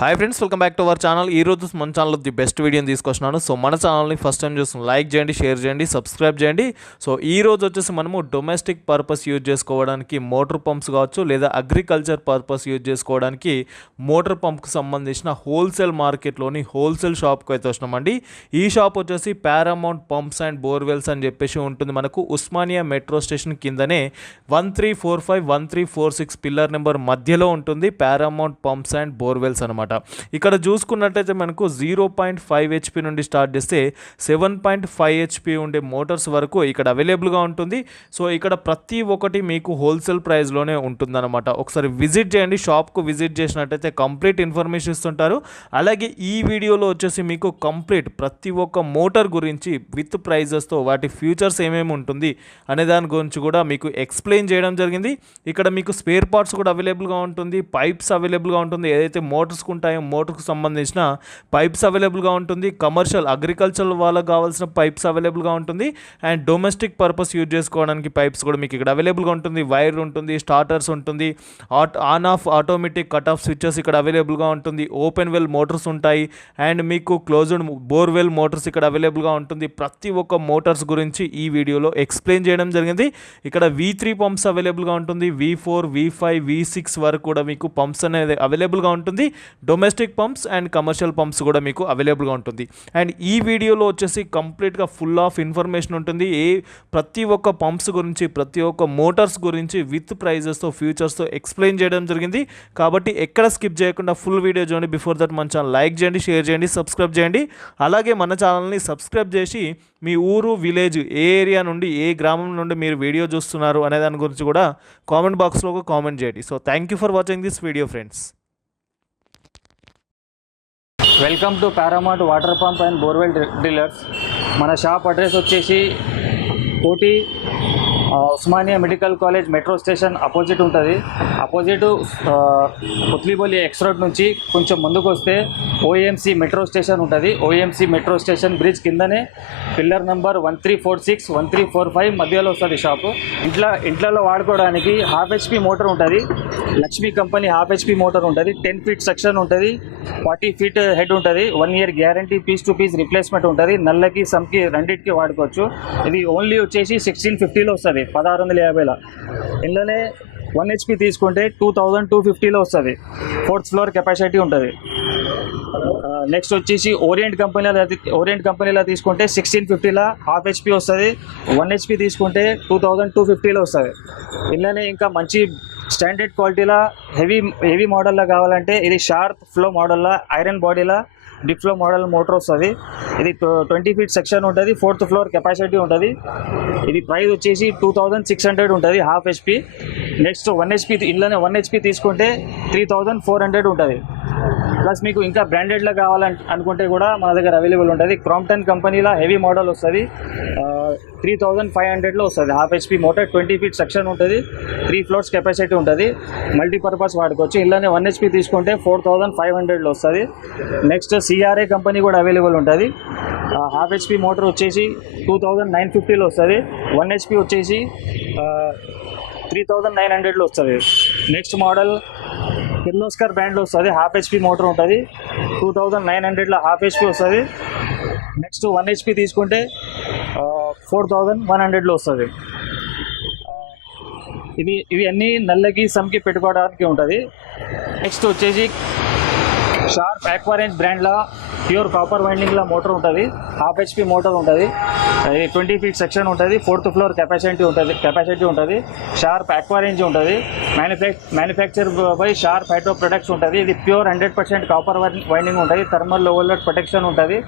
Hi friends, welcome back to our channel. ఈ రోజు మన ఛానల్లో ది బెస్ట్ వీడియోని తీసుకొచ్చినాను. సో మన ఛానల్ని ఫస్ట్ టైం చూసిన లైక్ చేయండి, షేర్ చేయండి, సబ్స్క్రైబ్ చేయండి. సో ఈ రోజు వచ్చేసి మనము డొమెస్టిక్ పర్పస్ యూజ్ చేసుకోవడానికి మోటార్ పంప్స్ కావచ్చు, లేదా అగ్రికల్చర్ పర్పస్ యూజ్ చేసుకోవడానికి మోటార్ పంప్కి సంబంధించిన హోల్సేల్ మార్కెట్లోని హోల్సేల్ షాప్కి అయితే వచ్చినామండి. ఈ షాప్ వచ్చేసి పారామౌంట్ పంప్స్ అండ్ బోర్వెల్స్ అని చెప్పేసి ఉంటుంది. మనకు ఉస్మానియా మెట్రో స్టేషన్ కిందనే 1345 1346 పిల్లర్ నెంబర్ మధ్యలో ఉంటుంది పారామౌంట్ పంప్స్ అండ్ బోర్వెల్స్ అనమాట. ఇక్కడ చూసుకున్నట్లయితే మనకు 0.5 HP నుండి స్టార్ట్ చేస్తే 7.5 HP ఉండే మోటార్స్ వరకు ఇక్కడ అవైలబుల్గా ఉంటుంది. సో ఇక్కడ ప్రతి ఒక్కటి మీకు హోల్సేల్ ప్రైస్లోనే ఉంటుందన్నమాట. ఒకసారి విజిట్ చేయండి, షాప్కు విజిట్ చేసినట్టయితే కంప్లీట్ ఇన్ఫర్మేషన్ ఇస్తుంటారు. అలాగే ఈ వీడియోలో వచ్చేసి మీకు కంప్లీట్ ప్రతి ఒక్క మోటార్ గురించి విత్ ప్రైజెస్తో వాటి ఫ్యూచర్స్ ఏమేమి ఉంటుంది అనే దాని గురించి కూడా మీకు ఎక్స్ప్లెయిన్ చేయడం జరిగింది. ఇక్కడ మీకు స్పేర్ పార్ట్స్ కూడా అవైలబుల్గా ఉంటుంది, పైప్స్ అవైలబుల్గా ఉంటుంది, ఏదైతే మోటార్స్ ఉంటాయో మోటార్కు సంబంధించిన పైప్స్ అవైలబుల్గా ఉంటుంది, కమర్షియల్ అగ్రికల్చర్ వాళ్ళకి కావాల్సిన పైప్స్ అవైలబుల్గా ఉంటుంది, అండ్ డొమెస్టిక్ పర్పస్ యూజ్ చేసుకోవడానికి పైప్స్ కూడా మీకు ఇక్కడ అవైలబుల్గా ఉంటుంది. వైర్ ఉంటుంది, స్టార్టర్స్ ఉంటుంది, on off automatic cut off switches ఇక్కడ అవైలబుల్గా ఉంటుంది, ఓపెన్ వెల్ మోటార్స్ ఉంటాయి, అండ్ మీకు క్లోజ్డ్ బోర్వెల్ మోటార్స్ ఇక్కడ అవైలబుల్గా ఉంటుంది. ప్రతి ఒక్క మోటార్స్ గురించి ఈ వీడియోలో ఎక్స్ప్లెయిన్ చేయడం జరిగింది. ఇక్కడ V3 పంప్స్ అవైలబుల్గా ఉంటుంది, V4 V5 V6 వరకు కూడా మీకు పంప్స్ అనేది అవైలబుల్గా ఉంటుంది. Domestic pumps and commercial pumps కూడా మీకు అవైలబుల్గా ఉంటుంది. అండ్ ఈ వీడియోలో వచ్చేసి కంప్లీట్గా ఫుల్ ఆఫ్ ఇన్ఫర్మేషన్ ఉంటుంది. ప్రతి ఒక్క పంప్స్ గురించి, ప్రతి ఒక్క మోటార్స్ గురించి విత్ ప్రైజెస్తో ఫ్యూచర్స్తో ఎక్స్ప్లెయిన్ చేయడం జరిగింది. కాబట్టి ఎక్కడ స్కిప్ చేయకుండా ఫుల్ వీడియో చూడండి. బిఫోర్ దట్ మన ఛానల్ లైక్ చేయండి, షేర్ చేయండి, సబ్స్క్రైబ్ చేయండి. అలాగే మన ఛానల్ని సబ్స్క్రైబ్ చేసి మీ ఊరు, విలేజ్, ఏ ఏరియా నుండి, ఏ గ్రామం నుండి మీరు వీడియో చూస్తున్నారు అనే దాని గురించి కూడా కామెంట్ బాక్స్లో కామెంట్ చేయండి. So thank you for watching this video friends. Welcome to Paramount water pump and borewell drillers. మన షాప్ అడ్రస్ వచ్చేసి కోటి Osmania medical college metro station opposite ఉంటుంది. అపోజిట్ పుత్లిబోలి ఎక్స్ రోడ్ నుంచి కొంచెం ముందుకు వస్తే OMC మెట్రో స్టేషన్ ఉంటుంది. OMC మెట్రో స్టేషన్ బ్రిడ్జ్ కిందనే పిల్లర్ నెంబర్ 1346 1345 మధ్యలో వస్తుంది షాపు. ఇంట్లో వాడుకోవడానికి 1/2 HP మోటార్ ఉంటుంది. లక్ష్మీ కంపెనీ 1/2 HP మోటార్ ఉంటుంది. 10 feet సెక్షన్ ఉంటుంది, 40 feet హెడ్ ఉంటుంది. 1 year guarantee, piece to piece replacement ఉంటుంది. నల్లకి సమ్కి రెండింటికి వాడుకోవచ్చు. ఇది ఓన్లీ వచ్చేసి 1650లో వస్తుంది, 1650లో. ఇందులోనే 1 HP తీసుకుంటే 2250లో వస్తుంది. 4th floor కెపాసిటీ ఉంటుంది. నెక్స్ట్ వచ్చేసి ఓరియంట్ కంపెనీలో తీసుకుంటే 1650లో 1/2 HP వస్తుంది. 1 HP తీసుకుంటే 2250లో వస్తుంది. ఇందులోనే ఇంకా మంచి స్టాండర్డ్ క్వాలిటీలో హెవీ మోడల్లో కావాలంటే ఇది షార్ప్ ఫ్లో మోడల్లో ఐరన్ బాడీలో డిప్ ఫ్లో మోడల్ మోటార్ వస్తుంది. ఇది 20 feet సెక్షన్ ఉంటుంది, 4th floor కెపాసిటీ ఉంటుంది. ఇది ప్రైస్ వచ్చేసి 2600 ఉంటుంది 1/2 HP. నెక్స్ట్ 1 HP ఇందులోనే 1 HP తీసుకుంటే 3400 ఉంటుంది. ప్లస్ మీకు ఇంకా బ్రాండెడ్లో కావాలనుకుంటే కూడా మన దగ్గర అవైలబుల్ ఉంటుంది. క్రాంప్టన్ కంపెనీలో హెవీ మోడల్ వస్తుంది, 3500లో వస్తుంది. 1/2 HP మోటార్, 20 feet సెక్షన్ ఉంటుంది, 3 floors కెపాసిటీ ఉంటుంది. మల్టీపర్పస్ వాడుకోవచ్చు. ఇందులోనే 1 HP తీసుకుంటే 4500లో వస్తుంది. నెక్స్ట్ CRA కంపెనీ కూడా అవైలబుల్ ఉంటుంది. 1/2 HP మోటార్ వచ్చేసి 2950లో వస్తుంది. 1 HP వచ్చేసి 3900లో వస్తుంది. నెక్స్ట్ మోడల్ కిర్లోస్కర్ బ్రాండ్లో వస్తుంది, 1/2 HP మోటార్ ఉంటుంది, 2900లో 1/2 HP వస్తుంది. నెక్స్ట్ 1 HP తీసుకుంటే 4100లో వస్తుంది. ఇవి అన్నీ నల్లకి సమ్కి పెట్టుకోవడానికి ఉంటుంది. నెక్స్ట్ వచ్చేసి షార్ప్ ఆక్వారేంజ్ బ్రాండ్లో ప్యూర్ కాపర్ వైండింగ్లో మోటార్ ఉంటుంది, 1/2 HP మోటార్ ఉంటుంది. 20 feet సెక్షన్ ఉంటుంది, 4th floor కెపాసిటీ ఉంటుంది. షార్ప్ ఆక్వారేంజ్ ఉంటుంది. Manufacture by sharp hydro products ఉంటుంది. ఇది ప్యూర్ 100% కాపర్ వైండింగ్ ఉంటుంది. థర్మల్ లో వోల్టేజ్ ప్రొటెక్షన్ ఉంటుంది.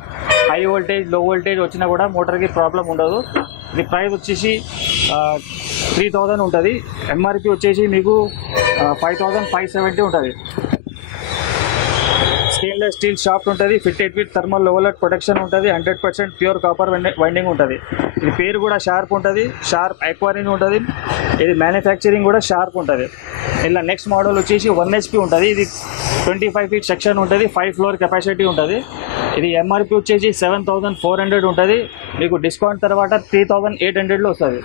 హై వోల్టేజ్, లో వోల్టేజ్ వచ్చినా కూడా మోటార్కి ప్రాబ్లం ఉండదు. ఇది ప్రైస్ వచ్చేసి 3000 ఉంటుంది. MRP వచ్చేసి మీకు 5570 ఉంటుంది. స్టెయిన్లెస్ స్టీల్ షాఫ్ట్ ఉంటుంది, fitted with thermal overload protection ఉంటుంది, 100% ప్యూర్ కాపర్ వైండింగ్ ఉంటుంది. ఇది పేరు కూడా షార్ప్ ఉంటుంది, షార్ప్ ఆక్వారింగ్ ఉంటుంది. ఇది మ్యానుఫ్యాక్చరింగ్ కూడా షార్ప్ ఉంటుంది. ఇలా నెక్స్ట్ మోడల్ వచ్చేసి 1 HP ఉంటుంది. ఇది 25 feet సెక్షన్ ఉంటుంది, 5 floor కెపాసిటీ ఉంటుంది. ఇది ఎంఆర్పి వచ్చేసి 7400 ఉంటుంది, మీకు డిస్కౌంట్ తర్వాత 3800లో వస్తుంది.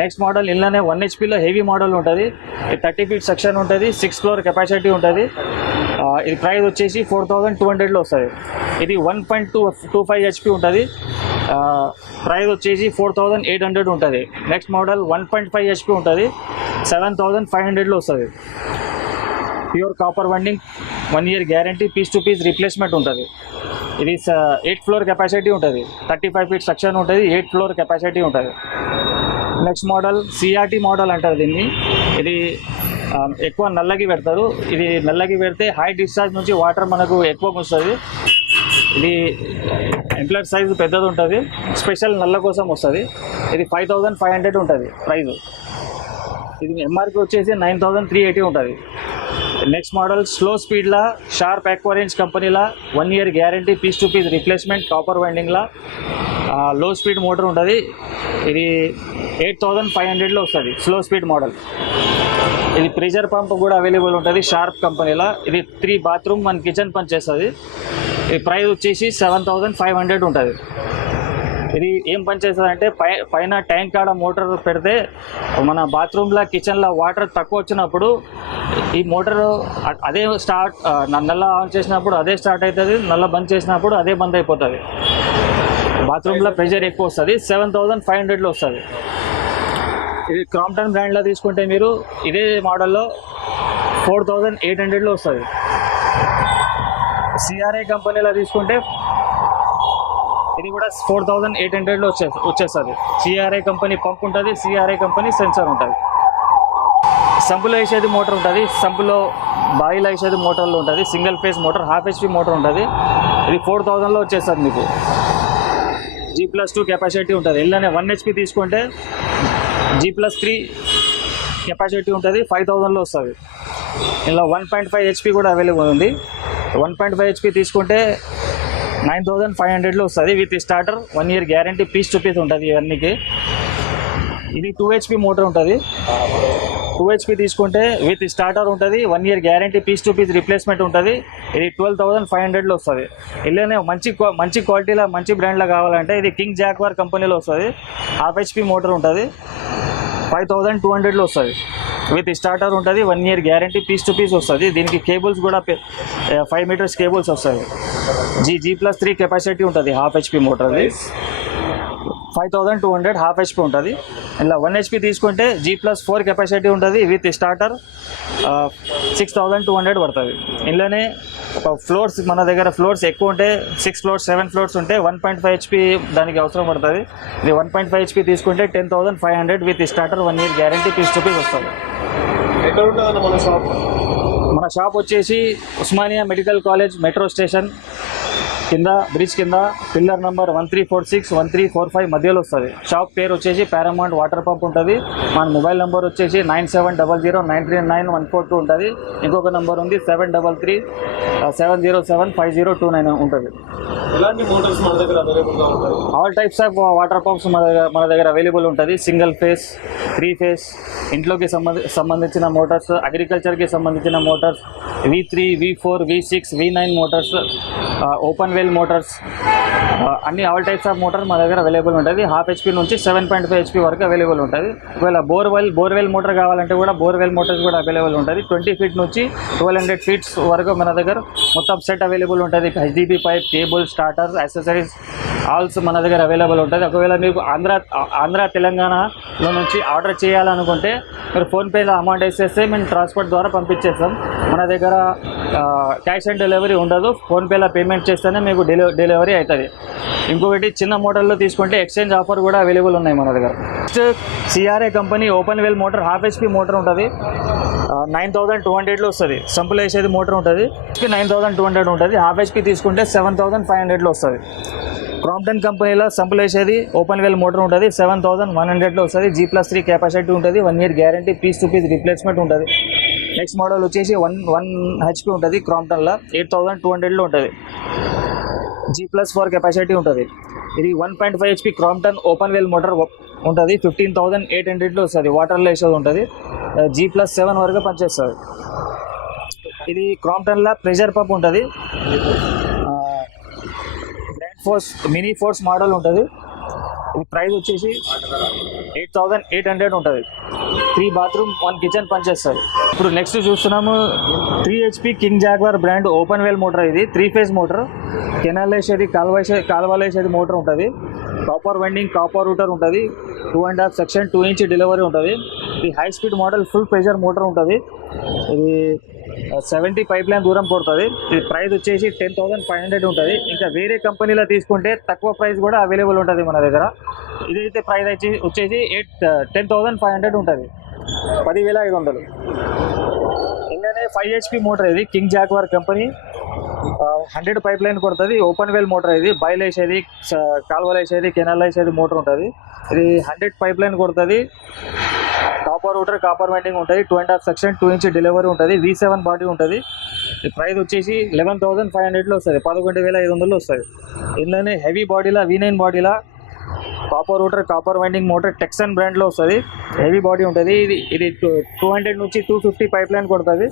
నెక్స్ట్ మోడల్ ఇందులోనే 1 HP హెవీ మోడల్ ఉంటుంది. ఇది 30 feet సెక్షన్ ఉంటుంది, 6 floor కెపాసిటీ ఉంటుంది. ఇది ప్రైస్ వచ్చేసి 4200లో వస్తుంది. ఇది 1.25 HP ఉంటుంది, ప్రైస్ వచ్చేసి 4800 ఉంటుంది. నెక్స్ట్ మోడల్ 1.5 HP ఉంటుంది, 7500లో వస్తుంది. Pure copper winding, 1 year guarantee, piece to piece replacement ఉంటుంది. ఇది 8 floor కెపాసిటీ ఉంటుంది, 35 feet సెక్షన్ ఉంటుంది, 8 floor కెపాసిటీ ఉంటుంది. నెక్స్ట్ మోడల్ సిఆర్టీ మోడల్ అంటారు దీన్ని. ఇది ఎక్కువ నల్లగి పెడతారు. ఇది నల్లగి పెడితే హై డిశ్చార్జ్ నుంచి వాటర్ మనకు ఎక్కువ వస్తుంది. ఇది ఎంప్లాయర్ సైజు పెద్దది ఉంటుంది, స్పెషల్ నల్ల కోసం వస్తుంది. ఇది 5500 ఉంటుంది ప్రైస్. ఇది ఎంఆర్పి వచ్చేసి 9380 ఉంటుంది. నెక్స్ట్ మోడల్ స్లో స్పీడ్లా షార్ప్ ఎక్వరెన్స్ కంపెనీలా 1 year guarantee, piece to piece replacement, copper వైండింగ్లా లో స్పీడ్ మోటార్ ఉంటుంది. ఇది 8500లో వస్తుంది, స్లో స్పీడ్ మోడల్. ఇది ప్రెషర్ పంప్ కూడా అవైలబుల్ ఉంటుంది షార్ప్ కంపెనీలా. ఇది 3 bathroom 1 kitchen పనిచేస్తుంది. ఈ ప్రైస్ వచ్చేసి 7500 ఉంటుంది. ఇది ఏం పనిచేస్తుంది అంటే పైన ట్యాంక్ కాడ మోటార్ పెడితే మన బాత్రూమ్లో కిచెన్లో వాటర్ తక్కువ వచ్చినప్పుడు ఈ మోటార్ అదే స్టార్ట్, నల్ల ఆన్ చేసినప్పుడు అదే స్టార్ట్ అవుతుంది, నల్ల బంద్ చేసినప్పుడు అదే బంద్ అయిపోతుంది. బాత్రూంలో ప్రెషర్ ఎక్కువ వస్తుంది. 7500లో వస్తుంది. ఇది క్రాంప్టన్ బ్రాండ్లో తీసుకుంటే మీరు ఇదే మోడల్లో 4800లో వస్తుంది. సిఆర్ఐ కంపెనీలో తీసుకుంటే ఇది కూడా 4800లో వచ్చేస్తుంది. సిఆర్ఐ కంపెనీ పంప్ ఉంటుంది, సిఆర్ఐ కంపెనీ సెన్సార్ ఉంటుంది. సంపులో వేసేది మోటార్ ఉంటుంది, సంపులో బాయిలో వేసేది మోటార్లో ఉంటుంది. Single phase motor, half HP motor ఉంటుంది. ఇది 4000లో వచ్చేస్తుంది మీకు. G+2 కెపాసిటీ ఉంటుంది. ఇలానే 1 HP తీసుకుంటే G+3 కెపాసిటీ ఉంటుంది, 5000లో వస్తుంది. ఇలా 1.5 HP కూడా అవైలబుల్ ఉంది. 1.5 HP తీసుకుంటే 9500లో వస్తుంది with starter, 1 year guarantee, piece to piece ఉంటుంది ఇవన్నీకి. ఇది 2 HP మోటార్ ఉంటుంది. 2 HP తీసుకుంటే విత్ స్టార్టర్ ఉంటుంది, 1 year guarantee, piece to piece replacement ఉంటుంది. ఇది 12500లో వస్తుంది. ఇలానే మంచి క్వాలిటీలో మంచి బ్రాండ్లో కావాలంటే ఇది కింగ్ జాక్వార్ కంపెనీలో వస్తుంది. హాఫ్ HP మోటార్ ఉంటుంది, 5200లో వస్తుంది. విత్ స్టార్టర్ ఉంటుంది, 1 year guarantee, piece to piece వస్తుంది. దీనికి కేబుల్స్ కూడా 5 meters కేబుల్స్ వస్తుంది. G+3 కెపాసిటీ ఉంటుంది హాఫ్ HP మోటార్ది. 5200 హాఫ్ HP ఉంటుంది. ఇలా 1 HP తీసుకుంటే G+4 కెపాసిటీ ఉంటుంది విత్ స్టార్టర్, 6200 పడుతుంది. ఇందులోనే ఫ్లోర్స్ మన దగ్గర ఫ్లోర్స్ ఎక్కువ ఉంటే 6 floors 7 floors ఉంటే 1.5 HP దానికి అవసరం పడుతుంది. ఇది 1.5 HP తీసుకుంటే 10500 with starter, 1 year guarantee, piece to piece వస్తుంది. ఎక్కడ ఉంటుందన్న మన షాప్? మన షాప్ వచ్చేసి Osmania medical college metro station కింద, బ్రిడ్జ్ కింద, పిల్లర్ నెంబర్ 1346 1345 మధ్యలో వస్తుంది. షాప్ పేరు వచ్చేసి పారామౌంట్ వాటర్ పంప్ ఉంటుంది. మన మొబైల్ నెంబర్ వచ్చేసి 9700939142 ఉంటుంది. ఇంకొక నెంబర్ ఉంది 733-707-5029 ఉంటుంది. ఎలాంటి మోటార్స్ మన దగ్గర అవైలబుల్గా ఉంటాయి? All types of water pumps మన దగ్గర అవైలబుల్ ఉంటుంది. సింగిల్ ఫేస్, 3 phase, ఇంట్లోకి సంబంధించిన మోటార్స్, అగ్రికల్చర్కి సంబంధించిన Motors, V3, V4, V6, V9 Motors, open well Motors, అన్ని ఆల్ టైప్స్ ఆఫ్ మోటార్ మన దగ్గర అవైలబుల్ ఉంటుంది. హాఫ్ HP నుంచి 7.5 HP వరకు అవైలబుల్ ఉంటుంది. ఒకవేళ బోర్వెల్ మోటార్ కావాలంటే కూడా బోర్వెల్ మోటార్స్ కూడా అవైలబుల్ ఉంటుంది. 20 feet నుంచి 1200 feet వరకు మన దగ్గర మొత్తం సెట్ అవైలబుల్ ఉంటుంది. HDP pipe, cable, starter, accessories also మన దగ్గర అవైలబుల్ ఉంటుంది. ఒకవేళ మీకు ఆంధ్ర తెలంగాణలో నుంచి ఆర్డర్ చేయాలనుకుంటే మీరు ఫోన్పేలో అమౌంట్ వేసేస్తే మేము ట్రాన్స్పోర్ట్ ద్వారా పంపించేస్తాం. మన దగ్గర క్యాష్ ఆన్ డెలివరీ ఉండదు. ఫోన్పేలో పేమెంట్ చేస్తేనే మీకు డెలివరీ అవుతుంది. ఇంకొకటి చిన్న మోటార్లో తీసుకుంటే ఎక్స్చేంజ్ ఆఫర్ కూడా అవైలబుల్ ఉన్నాయి మన దగ్గర. Next CRA company open well motor, half HP motor ఉంటుంది, 9200లో వస్తుంది. సంపులో వేసేది మోటార్ ఉంటుంది, 9200 ఉంటుంది. హాఫ్ HP తీసుకుంటే 7500లో వస్తుంది. క్రాంప్టన్ కంపెనీలో సంపులు వేసేది ఓపెన్ వెల్ మోటార్ ఉంటుంది, 7100లో వస్తుంది. G+3 కెపాసిటీ ఉంటుంది, 1 year guarantee, piece to piece replacement ఉంటుంది. నెక్స్ట్ మోడల్ వచ్చేసి 1 HP ఉంటుంది. క్రాంప్టన్లో 8200లో ఉంటుంది. G+4 కెపాసిటీ ఉంటుంది. ఇది 1.5 HP Crompton open well motor ఉంటుంది, 15800లో వస్తుంది. వాటర్లో వేసేది ఉంటుంది, G+7 వరకు పనిచేస్తుంది. ఇది క్రాంప్టన్లో ప్రెషర్ పంప్ ఉంటుంది, మినీ ఫోర్స్ మోడల్ ఉంటుంది. ఇది ప్రైస్ వచ్చేసి 8,800 ఉంటుంది. 3 బాత్రూమ్ 1 కిచెన్ పనిచేస్తుంది. ఇప్పుడు నెక్స్ట్ చూస్తున్నాము 3 HP king jaguar brand open well motor. ఇది 3 ఫేజ్ మోటార్. కెనాల్ వేసేది కాలువలు వేసేది మోటార్ ఉంటుంది. కాపర్ వైండింగ్ కాపర్ రూటర్ ఉంటుంది. 2.5 సెక్షన్ 2 ఇంచ్ డెలివరీ ఉంటుంది. ఇది high speed model full pressure motor ఉంటుంది. ఇది 70 పైప్ లైన్ దూరం పడుతుంది. ఇది ప్రైస్ వచ్చేసి 10,500 ఉంటుంది. ఇంకా వేరే కంపెనీలో తీసుకుంటే తక్కువ ప్రైస్ కూడా అవైలబుల్ ఉంటుంది మన దగ్గర. ఇదైతే ప్రైస్ వచ్చేసి 10,500 ఉంటుంది, 10,500. ఇంకానే 5 HP మోటార్. ఇది King Jaguar company 100 pipe line కొడుతుంది. Open well motor. ఇది బయలు వేసేది కాలువలు వేసేది కెనాల్ వేసేది మోటార్ ఉంటుంది. ఇది 100 పైప్ లైన్ కొడుతుంది. కాపర్ రూటర్ కాపర్ వైండింగ్ ఉంటుంది. 2.5 సెక్షన్ 2 ఇంచ్ డెలివరీ ఉంటుంది. V7 బాడీ ఉంటుంది. ఈ ప్రైస్ వచ్చేసి 11,500లో వస్తుంది, 11,500లో వస్తుంది. ఇందులోనే హెవీ బాడీలా V9 బాడీలా copper rotor copper winding motor Texon బ్రాండ్లో వస్తుంది. హెవీ బాడీ ఉంటుంది. ఇది 200 నుంచి 250 పైప్ లైన్ కొడుతుంది.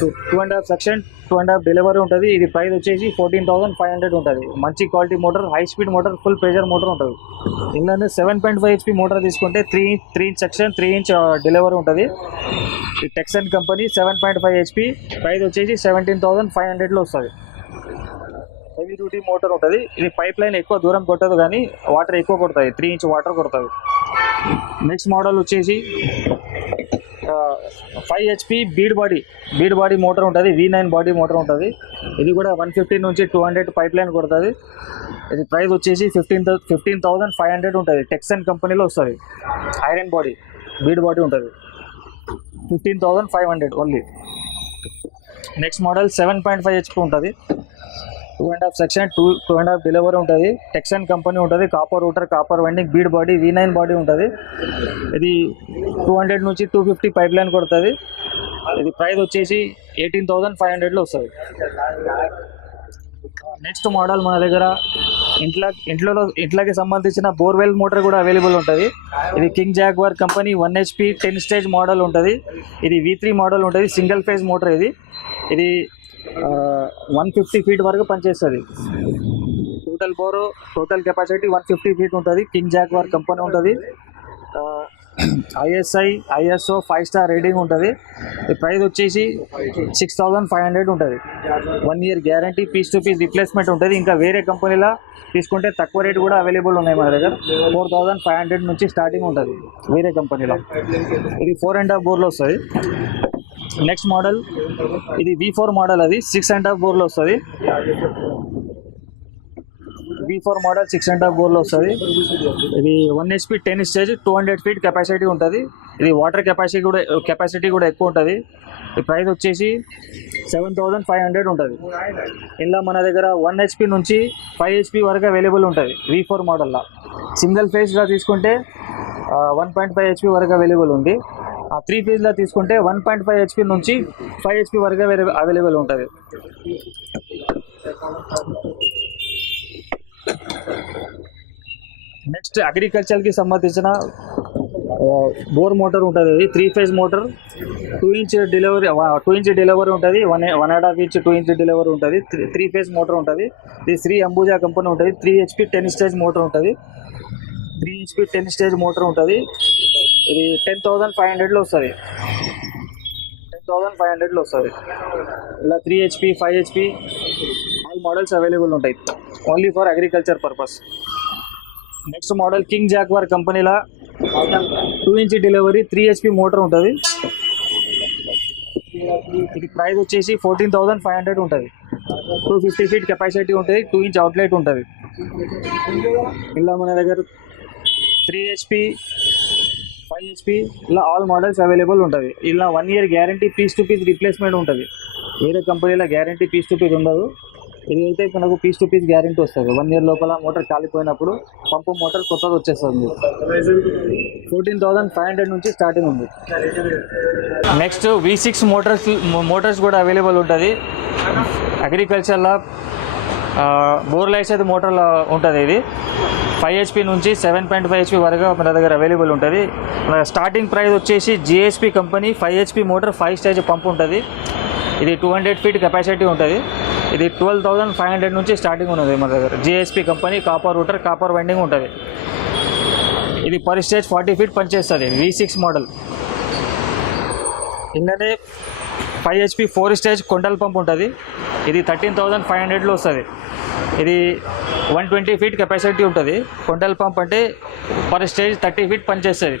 2.5 సెక్షన్ 2.5 డెలివరీ ఉంటుంది. ఇది ప్రైస్ వచ్చేసి 14,500 ఉంటుంది. మంచి quality motor, high speed motor, full pressure motor ఉంటుంది. ఇందులోనే 7.5 HP మోటార్ తీసుకుంటే 3 ఇంచ్ సెక్షన్ 3 ఇంచ్ డెలివరీ ఉంటుంది. ఈ టెక్సన్ కంపెనీ 7.5 HP ప్రైస్ వచ్చేసి 17,500లో వస్తుంది. హెవీ డ్యూటీ మోటార్ ఉంటుంది. ఇది పైప్ లైన్ ఎక్కువ దూరం కొట్టదు కానీ వాటర్ ఎక్కువ కొడుతుంది, 3 ఇంచ్ వాటర్ కొడుతుంది. నెక్స్ట్ మోడల్ వచ్చేసి 5 HP బీడ్ బాడీ మోటార్ ఉంటుంది. V9 బాడీ మోటార్ ఉంటుంది. ఇది కూడా 150 నుంచి 200 పైప్ లైన్ కొడుతుంది. ఇది ప్రైస్ వచ్చేసి 15,500 ఉంటుంది. టెక్సన్ కంపెనీలో వస్తుంది. ఐరన్ బాడీ బీడ్ బాడీ ఉంటుంది. 15,500 ఓన్లీ. నెక్స్ట్ మోడల్ 7.5 HP ఉంటుంది. 2.5 సెక్షన్ 2.5 డెలివరీ ఉంటుంది. టెక్సన్ కంపెనీ ఉంటుంది. Copper rotor copper winding bead body V9 body ఉంటుంది. ఇది 200 నుంచి 250 పైప్ లైన్ కొడుతుంది. ఇది ప్రైస్ వచ్చేసి 18,500లో వస్తుంది. నెక్స్ట్ మోడల్ మన దగ్గర ఇంట్లోకి సంబంధించిన బోర్వెల్ మోటార్ కూడా అవైలబుల్ ఉంటుంది. ఇది King Jaguar company 1 HP 10 stage model ఉంటుంది. ఇది V3 మోడల్ ఉంటుంది. Single phase motor. ఇది 150 ఫీట్ వరకు పనిచేస్తుంది. టోటల్ కెపాసిటీ 150 ఫీట్ ఉంటుంది. కింగ్ జాగ్వార్ కంపెనీ ఉంటుంది. ISO 5 స్టార్ రేటింగ్ ఉంటుంది. ఈ ప్రైస్ వచ్చేసి 6,500 ఉంటుంది. 1 year guarantee, piece to piece replacement ఉంటుంది. ఇంకా వేరే కంపెనీలో తీసుకుంటే తక్కువ రేట్ కూడా అవైలబుల్ ఉన్నాయి మన దగ్గర. 4,500 నుంచి స్టార్టింగ్ ఉంటుంది వేరే కంపెనీలో. ఇది 4.5 బోర్లో వస్తుంది. నెక్స్ట్ మోడల్ ఇది V4 మోడల్. అది 6.5 బోర్లో వస్తుంది. V4 మోడల్ 6.5 బోర్లో వస్తుంది. ఇది 1 HP 10 స్టేజ్ 200 ఫీట్ కెపాసిటీ ఉంటుంది. ఇది వాటర్ కెపాసిటీ కూడా ఎక్కువ ఉంటుంది. ఈ ప్రైస్ వచ్చేసి 7,500 ఉంటుంది. ఇలా మన దగ్గర 1 HP నుంచి 5 HP వరకు అవైలబుల్ ఉంటుంది. V4 మోడల్లో సింగిల్ ఫేజ్గా తీసుకుంటే 1.5 HP వరకు అవైలబుల్ ఉంది. 3 ఫేజ్లో తీసుకుంటే 1.5 HP నుంచి 5 HP వరకు అవైలబుల్ ఉంటుంది. నెక్స్ట్ అగ్రికల్చర్కి సంబంధించిన బోర్ మోటార్ ఉంటుంది. 3 ఫేజ్ మోటార్ 2 ఇంచ్ డెలివరీ ఉంటుంది. 1.5 ఇంచ్ 2 ఇంచ్ డెలివరీ ఉంటుంది. 3 ఫేజ్ మోటార్ ఉంటుంది. ఇది శ్రీ అంబుజా కంపెనీ ఉంటుంది. 3 HP 10 స్టేజ్ మోటార్ ఉంటుంది. 3 HP 10 స్టేజ్ మోటార్ ఉంటుంది. ఇది 10,500లో వస్తుంది. 10,500లో వస్తుంది. ఇలా 3 HP 5 HP all models available ఉంటాయి. Only for agriculture purpose. Next model King Jaguar కంపెనీలో 2 ఇంచ్ డెలివరీ 3 HP మోటార్ ఉంటుంది. ఇది ప్రైస్ వచ్చేసి 14,500 ఉంటుంది. 250 ఫీట్ కెపాసిటీ ఉంటుంది. 2 ఇంచ్ అవుట్లెట్ ఉంటుంది. ఇలా మన దగ్గర 3 HP 5 HP ఇలా ఆల్ మోడల్స్ అవైలబుల్ ఉంటుంది. ఇలా 1 year guarantee, piece to piece replacement ఉంటుంది. వేరే కంపెనీలో గ్యారంటీ పీస్ టు పీస్ ఉండదు. ఇది అయితే మనకు పీస్ టు పీస్ గ్యారంటీ వస్తుంది. 1 ఇయర్ లోపల మోటార్ కాలిపోయినప్పుడు పంపు మోటార్ కొత్తది వచ్చేస్తుంది. 14,500 నుంచి స్టార్టింగ్ ఉంది. నెక్స్ట్ V6 మోటార్స్ కూడా అవైలబుల్ ఉంటుంది. అగ్రికల్చర్లో బోర్లు వేసేది మోటార్లో ఉంటుంది. ఇది 5 HP నుంచి 7.5 HP వరకు మన దగ్గర అవైలబుల్ ఉంటుంది. స్టార్టింగ్ ప్రైస్ వచ్చేసి GSP company 5 HP motor 5 stage pump ఉంటుంది. ఇది 200 ఫీట్ కెపాసిటీ ఉంటుంది. ఇది 12,500 నుంచి స్టార్టింగ్ ఉన్నది మన దగ్గర. GSP company copper rotor, copper winding ఉంటుంది. ఇది పర్ స్టేజ్ 40 ఫీట్ పనిచేస్తుంది. V6 model. ఇందులోనే 5 HP 4 స్టేజ్ కొండల పంప్ ఉంటుంది. ఇది 13,500లో వస్తుంది. ఇది 120 ఫీట్ కెపాసిటీ ఉంటుంది. కొండల పంప్ అంటే పర్ స్టేజ్ 30 ఫీట్ పనిచేస్తుంది.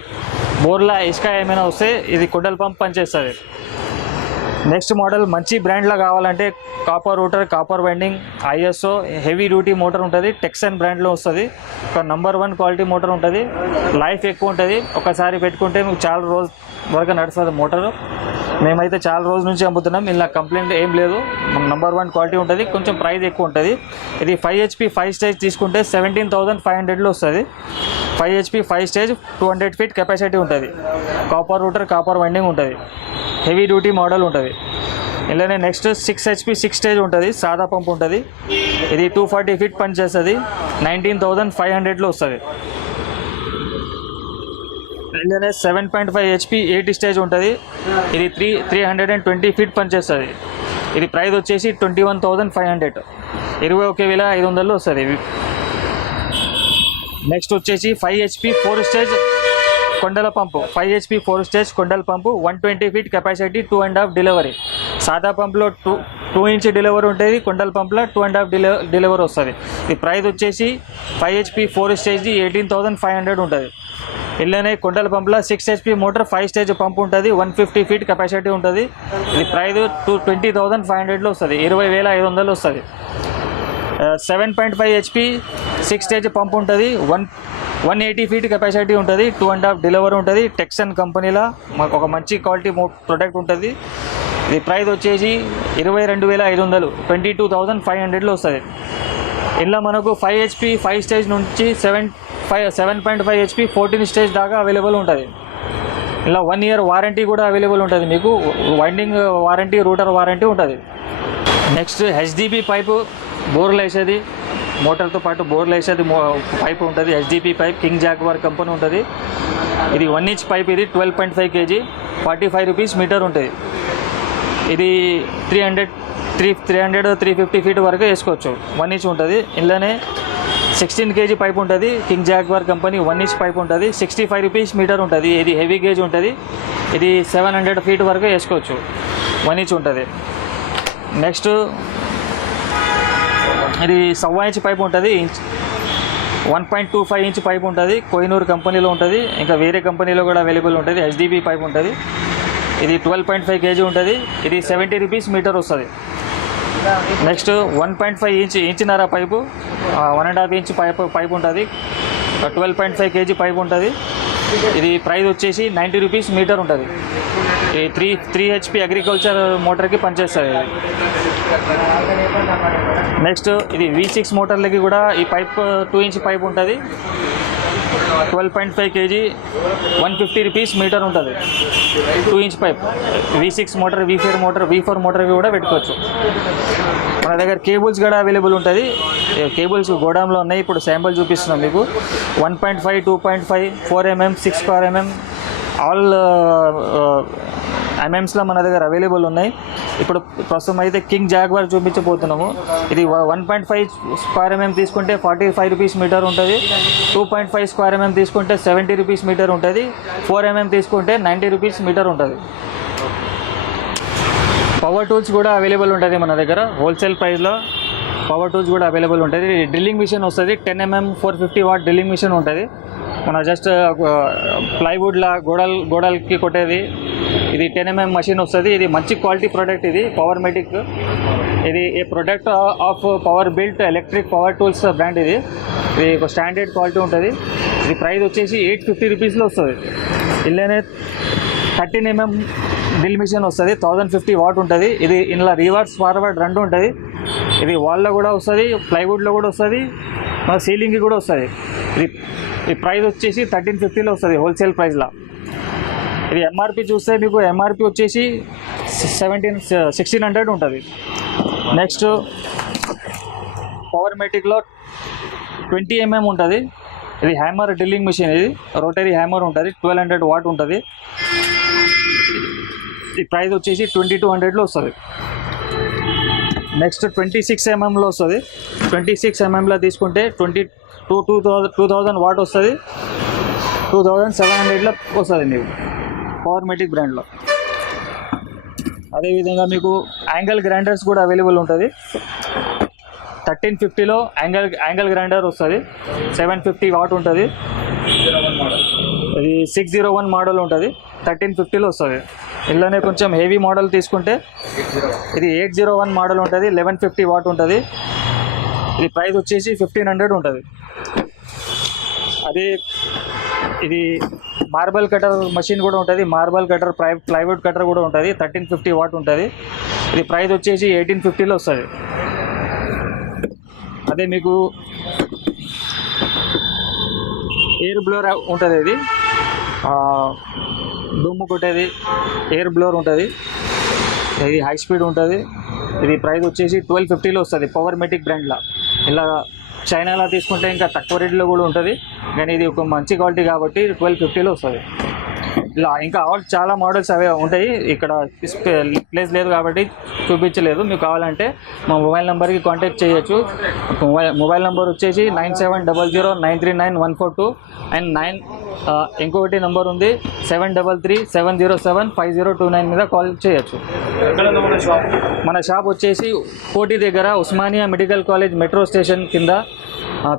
బోర్లా ఇసుక ఏమైనా వస్తే ఇది కొండల పంప్ పనిచేస్తుంది. నెక్స్ట్ మోడల్ మంచి బ్రాండ్లో కావాలంటే copper rotor, copper winding, ISO heavy duty motor ఉంటుంది. టెక్సన్ బ్రాండ్లో వస్తుంది. ఒక నంబర్ 1 క్వాలిటీ మోటార్ ఉంటుంది. లైఫ్ ఎక్కువ ఉంటుంది. ఒకసారి పెట్టుకుంటే మీకు చాలా రోజు వరకు నడుస్తుంది మోటారు. మేమైతే చాలా రోజుల నుంచి అమ్ముతున్నాం. ఇలా కంప్లైంట్ ఏం లేదు. నంబర్ 1 క్వాలిటీ ఉంటుంది. కొంచెం ప్రైస్ ఎక్కువ ఉంటుంది. ఇది 5 HP 5 స్టేజ్ తీసుకుంటే 17,500లో వస్తుంది. 5 HP 5 స్టేజ్ 200 ఫీట్ కెపాసిటీ ఉంటుంది. కాపర్ రూటర్, కాపర్ వైండింగ్ ఉంటుంది. హెవీ డ్యూటీ మోడల్ ఉంటుంది. ఇలానే నెక్స్ట్ 6 HP 6 స్టేజ్ ఉంటుంది. సాదా పంప్ ఉంటుంది. ఇది 240 ఫీట్ పని చేస్తుంది. 19,500లో వస్తుంది. ఇలానే 7.5 HP 8 స్టేజ్ ఉంటుంది. ఇది 320 ఫీట్ పనిచేస్తుంది. ఇది ప్రైస్ వచ్చేసి 21,500, 21,500లో వస్తుంది. నెక్స్ట్ వచ్చేసి 5 HP 4 స్టేజ్ కొండల పంపు. 5 HP 4 స్టేజ్ కొండల పంపు 120 ఫీట్ కెపాసిటీ, 2.5 డెలివరీ. సాదా పంపులో 2 ఇంచ్ డెలివరీ ఉంటుంది. కొండల పంపులో 2.5 డెలివరీ వస్తుంది. ఈ ప్రైస్ వచ్చేసి 5 HP 4 స్టేజ్ 18,500 ఉంటుంది. ఇలానే కొండల పంపులో 6 HP మోటార్ 5 స్టేజ్ పంపు ఉంటుంది. 150 ఫీట్ కెపాసిటీ ఉంటుంది. ఇది ప్రైస్ 20,500లో వస్తుంది. 20,500 వస్తుంది. 7.5 HP 6 స్టేజ్ పంపు ఉంటుంది. 180 ఫీట్ కెపాసిటీ ఉంటుంది. 2.5 డెలివరీ ఉంటుంది. టెక్సన్ కంపెనీలో మాకు ఒక మంచి క్వాలిటీ ప్రొడక్ట్ ఉంటుంది. ఇది ప్రైస్ వచ్చేసి 22,500, 22,500లో వస్తుంది. ఇలా మనకు 5 HP 5 స్టేజ్ నుంచి 7.5 HP 14 స్టేజ్ దాకా అవైలబుల్ ఉంటుంది. ఇలా 1 ఇయర్ వారంటీ కూడా అవైలబుల్ ఉంటుంది. మీకు వైండింగ్ వారంటీ, రూటర్ వారంటీ ఉంటుంది. నెక్స్ట్ HDP పైపు, బోర్లు వేసేది, మోటార్తో పాటు బోర్లు వేసేది పైపు ఉంటుంది. HDP pipe, king Jaguar company ఉంటుంది. ఇది 1 ఇంచ్ పైప్. ఇది 12.5 kg, 45 రూపీస్ మీటర్ ఉంటుంది. ఇది 350 ఫీట్ వరకు వేసుకోవచ్చు. 1 ఇంచ్ ఉంటుంది. ఇందులోనే 16 kg పైప్ ఉంటుంది. King Jaguar company 1 inch pipe ఉంటుంది. 65 రూపీస్ మీటర్ ఉంటుంది. ఇది హెవీ గేజ్ ఉంటుంది. ఇది 700 ఫీట్ వరకు వేసుకోవచ్చు. 1 ఇంచ్ ఉంటుంది. నెక్స్ట్ ఇది 1.25 ఇంచ్ పైప్ ఉంటుంది. 1.25 ఇంచ్ పైప్ ఉంటుంది. కోహినూర్ కంపెనీలో ఉంటుంది. ఇంకా వేరే కంపెనీలో కూడా అవైలబుల్ ఉంటుంది. HDP పైప్ ఉంటుంది. ఇది 12.5 kg ఉంటుంది. ఇది 70 రూపీస్ మీటర్ వస్తుంది. నెక్స్ట్ 1.5 ఇంచున్నర పైపు, 1.5 ఇంచ్ పైప్ ఉంటుంది. 12.5 kg పైప్ ఉంటుంది. ఇది ప్రైస్ వచ్చేసి 90 రూపీస్ మీటర్ ఉంటుంది. ఈ 3 HP అగ్రికల్చర్ మోటార్కి పనిచేస్తుంది. నెక్స్ట్ ఇది V6 మోటార్లకి కూడా ఈ పైప్ 2 ఇంచ్ పైప్ ఉంటుంది. 12.5 kg, 150 రూపీస్ మీటర్ ఉంటుంది. 2 inch pipe. V6 motor, V4 మోటార్కి కూడా పెట్టుకోవచ్చు. మన దగ్గర కేబుల్స్ కూడా అవైలబుల్ ఉంటుంది. కేబుల్స్ గోడాంలో ఉన్నాయి. ఇప్పుడు శాంపుల్ చూపిస్తున్నాం మీకు. 1.5, 2.5, 4mm, 6mm ఆల్ ఎంఎమ్స్లో మన దగ్గర అవైలబుల్ ఉన్నాయి. ఇప్పుడు ప్రస్తుతం అయితే కింగ్ జాగ్వార్ చూపించబోతున్నాము. ఇది 1.5 స్క్వేర్ mm తీసుకుంటే 45 రూపీస్ మీటర్ ఉంటుంది. 2.5 స్క్వేర్ mm తీసుకుంటే 70 రూపీస్ మీటర్ ఉంటుంది. 4mm తీసుకుంటే 90 రూపీస్ మీటర్ ఉంటుంది. పవర్ టూల్స్ కూడా అవైలబుల్ ఉంటుంది మన దగ్గర. హోల్సేల్ ప్రైస్లో పవర్ టూల్స్ కూడా అవైలబుల్ ఉంటుంది. డ్రిల్లింగ్ మిషన్ వస్తుంది. 10mm 450 వాట్ డ్రిల్లింగ్ మిషన్ ఉంటుంది. మన జస్ట్ ప్లైవుడ్లా గోడలకి కొట్టేది. ఇది 10mm మషిన్ వస్తుంది. ఇది మంచి క్వాలిటీ ప్రోడక్ట్. ఇది పవర్ మెటిక్. ఇది a product of power built electric power tools brand. ఇది ఒక స్టాండర్డ్ క్వాలిటీ ఉంటుంది. ఇది ప్రైస్ వచ్చేసి 850 రూపీస్లో వస్తుంది. ఇలానే 13mm డ్రిల్ మిషన్ వస్తుంది. 1050 వాట్ ఉంటుంది. ఇది ఇలా రివర్స్ ఫార్వర్డ్ రెండు ఉంటుంది. ఇది వాల్లో కూడా వస్తుంది, ప్లైవుడ్లో కూడా వస్తుంది, సీలింగ్కి కూడా వస్తుంది. ఈ ప్రైస్ వచ్చేసి 1350లో వస్తుంది హోల్సేల్ ప్రైస్లో. ఇది ఎంఆర్పి చూస్తే మీకు ఎంఆర్పి వచ్చేసి 1600 ఉంటుంది. నెక్స్ట్ పవర్ మెటిక్లో 20mm ఉంటుంది. ఇది హ్యామర్ డ్రిల్లింగ్ మిషన్. ఇది రోటరీ హ్యామర్ ఉంటుంది. 1200 వాట్ ఉంటుంది. ఈ ప్రైస్ వచ్చేసి 2200లో వస్తుంది. నెక్స్ట్ 26 mm వస్తుంది. 26 mm తీసుకుంటే 2000 వాట్ వస్తుంది. 2700 వస్తుంది మీకు పవర్మెటిక్ బ్రాండ్లో. అదేవిధంగా మీకు యాంగిల్ గ్రైండర్స్ కూడా అవైలబుల్ ఉంటుంది. 1350లో యాంగిల్ గ్రైండర్ వస్తుంది. 750 వాట్ ఉంటుంది. ఇది 601 మోడల్ ఉంటుంది. 1350లో వస్తుంది. ఇందులోనే కొంచెం హెవీ మోడల్ తీసుకుంటే ఇది 801 మోడల్ ఉంటుంది. 1150 వాట్ ఉంటుంది. ఇది ప్రైస్ వచ్చేసి 1500 ఉంటుంది. అదే ఇది మార్బల్ కటర్ మషిన్ కూడా ఉంటుంది. మార్బల్ కటర్ ప్లైవుడ్ కటర్ కూడా ఉంటుంది. 1350 వాట్ ఉంటుంది. ఇది ప్రైస్ వచ్చేసి 1850లో వస్తుంది. అదే మీకు ఎయిర్ బ్లోర్ ఉంటుంది. ఇది దుమ్ము కొట్టేది ఎయిర్ బ్లోర్ ఉంటుంది. ఇది హై స్పీడ్ ఉంటుంది. ఇది ప్రైస్ వచ్చేసి 1250లో వస్తుంది పవర్మెటిక్ బ్రాండ్లో. ఇలా చైనాలో తీసుకుంటే ఇంకా తక్కువ రేట్లో కూడా ఉంటుంది, కానీ ఇది ఒక మంచి క్వాలిటీ కాబట్టి 1250లో వస్తుంది. ఇలా ఇంకా చాలా మోడల్స్ అవే ఉంటాయి. ఇక్కడ ప్లేస్ లేదు కాబట్టి చూపించలేదు. మీకు కావాలంటే మా మొబైల్ నెంబర్కి కాంటాక్ట్ చేయొచ్చు. మొబైల్ నెంబర్ వచ్చేసి 9700939142 అండ్ ఇంకొకటి నెంబర్ ఉంది 7337075029 మీద కాల్ చేయొచ్చు. మన షాప్ వచ్చేసి కోటి దగ్గర Osmania medical college metro station కింద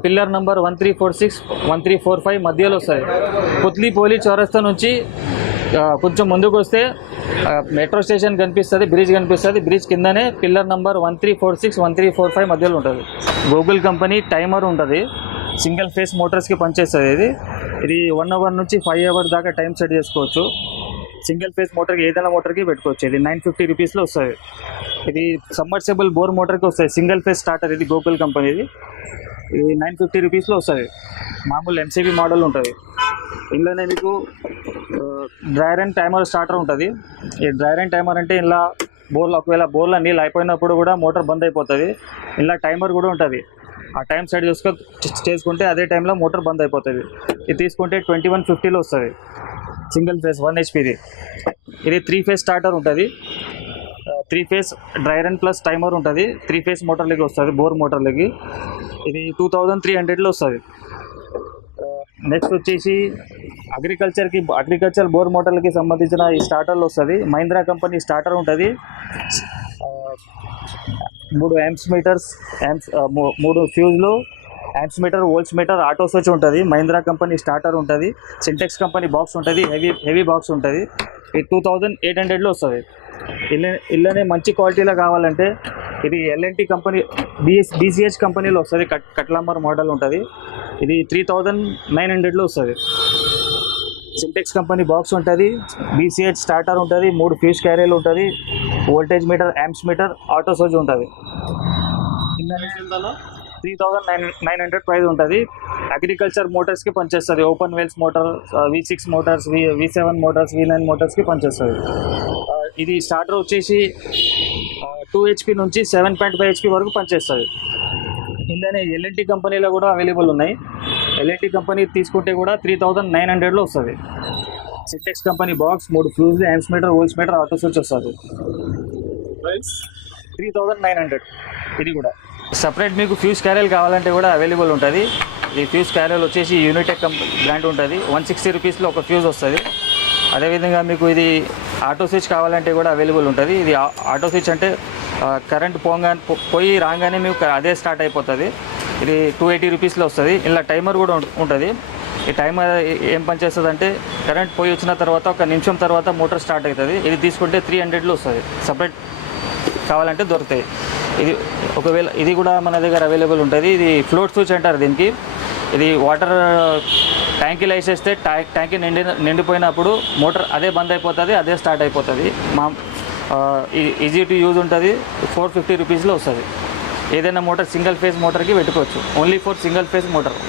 పిల్లర్ నంబర్ 1346 1345 మధ్యలో వస్తుంది. పుత్లీపోలి చౌరస్తా నుంచి కొంచెం ముందుకు వస్తే మెట్రో స్టేషన్ కనిపిస్తుంది, బ్రిడ్జ్ కనిపిస్తుంది. బ్రిడ్జ్ కిందనే పిల్లర్ నంబర్ 1346 1345 మధ్యలో ఉంటుంది. గూగుల్ కంపెనీ టైమర్ ఉంటుంది. సింగిల్ ఫేస్ మోటార్స్కి పనిచేస్తుంది. ఇది 1 అవర్ నుంచి 5 అవర్స్ దాకా టైం సెట్ చేసుకోవచ్చు. సింగిల్ ఫేస్ మోటార్కి ఏదైనా మోటార్కి పెట్టుకోవచ్చు. ఇది 950 రూపీస్లో వస్తుంది. ఇది సబ్మర్సిబుల్ బోర్ మోటార్కి వస్తుంది. సింగిల్ ఫేస్ స్టార్టర్ ఇది గూగుల్ కంపెనీది. ఇది 950 రూపీస్లో వస్తుంది. మామూలు ఎంసీబీ మోడల్ ఉంటుంది. ఇందులోనే మీకు డ్రైర్ అండ్ టైమర్ స్టార్టర్ ఉంటుంది. ఈ డ్రైర్ అండ్ టైమర్ అంటే ఇలా ఒకవేళ బోర్లో నీళ్ళు అయిపోయినప్పుడు కూడా మోటార్ బంద్ అయిపోతుంది. ఇలా టైమర్ కూడా ఉంటుంది. ఆ టైం సెట్ చేసుకుంటే అదే టైంలో మోటార్ బంద్ అయిపోతుంది. ఇది తీసుకుంటే 2150లో వస్తుంది. Single phase 1 HPది. ఇది 3 ఫేస్ స్టార్టర్ ఉంటుంది. 3 face dryer and plus timer ఉంటుంది. 3 ఫేస్ మోటార్లకి వస్తుంది, బోర్ మోటార్లకి. ఇది 2300లో వస్తుంది. నెక్స్ట్ వచ్చేసి అగ్రికల్చర్ బోర్ మోటార్లకి సంబంధించిన ఈ స్టార్టర్లు వస్తుంది. మహీంద్రా కంపెనీ స్టార్టర్ ఉంటుంది. 3 యాంప్స్ మీటర్స్ 3 ఫ్యూజ్లు amps meter, volts meter, auto switch ఉంటుంది. మహీంద్రా కంపెనీ స్టార్టర్ ఉంటుంది. సింటెక్స్ కంపెనీ బాక్స్ ఉంటుంది. హెవీ బాక్స్ ఉంటుంది. ఇది 2800లో వస్తుంది. ఇల్లనే మంచి క్వాలిటీలో కావాలంటే ఇది ఎల్ఎన్టీ కంపెనీ BCH కంపెనీలో వస్తుంది. కట్లాంబర్ మోడల్ ఉంటుంది. ఇది 3900లో వస్తుంది. సింటెక్స్ కంపెనీ బాక్స్ ఉంటుంది. BCH స్టార్టర్ ఉంటుంది. 3 ఫ్యూజ్ క్యారీలు ఉంటుంది. Voltage meter, amps meter, auto switch ఉంటుంది. 3900 ప్రైస్ ఉంటుంది. అగ్రికల్చర్ మోటార్స్కి పనిచేస్తుంది. Open wells motor, V6 motors, V7 motors, V9 మోటార్స్కి పనిచేస్తుంది. ఇది స్టార్టర్ వచ్చేసి 2 HP నుంచి 7.5 HP వరకు పనిచేస్తుంది. ఇందులోనే ఎల్ఎన్టీ కంపెనీలో కూడా అవైలబుల్ ఉన్నాయి. ఎల్ఎన్టీ కంపెనీ తీసుకుంటే కూడా 3900లో వస్తుంది. Sintex company box, 3 fuse, amps meter, volts meter, auto switch వస్తుంది. ప్రైస్ 3900. ఇది కూడా సపరేట్ మీకు ఫ్యూజ్ క్యారియల్ కావాలంటే కూడా అవైలబుల్ ఉంటుంది. ఈ ఫ్యూజ్ క్యారియల్ వచ్చేసి యూనిటెక్ బ్రాండ్ ఉంటుంది. 160 రూపీస్లో ఒక ఫ్యూజ్ వస్తుంది. అదేవిధంగా మీకు ఇది ఆటో స్విచ్ కావాలంటే కూడా అవైలబుల్ ఉంటుంది. ఇది ఆటో స్విచ్ అంటే కరెంట్ పోయి రాగానే మీకు అదే స్టార్ట్ అయిపోతుంది. ఇది 280 రూపీస్లో వస్తుంది. ఇలా టైమర్ కూడా ఉంటుంది. ఈ టైమర్ ఏం పనిచేస్తుంది అంటే కరెంట్ పోయి వచ్చిన తర్వాత 1 నిమిషం తర్వాత మోటార్ స్టార్ట్ అవుతుంది. ఇది తీసుకుంటే 300లో వస్తుంది. సపరేట్ కావాలంటే దొరుకుతాయి. ఒకవేళ ఇది కూడా మన దగ్గర అవైలబుల్ ఉంటుంది. ఇది ఫ్లోట్ స్విచ్ అంటారు దీనికి. ఇది వాటర్ ట్యాంకీలో వేసేస్తే ట్యాంకీ నిండిపోయినప్పుడు మోటార్ అదే బంద్ అయిపోతుంది, అదే స్టార్ట్ అయిపోతుంది. ఈజీ టు యూజ్ ఉంటుంది. 450 రూపీస్లో వస్తుంది. ఏదైనా మోటార్ సింగిల్ ఫేస్ మోటార్కి పెట్టుకోవచ్చు. Only for single phase motor.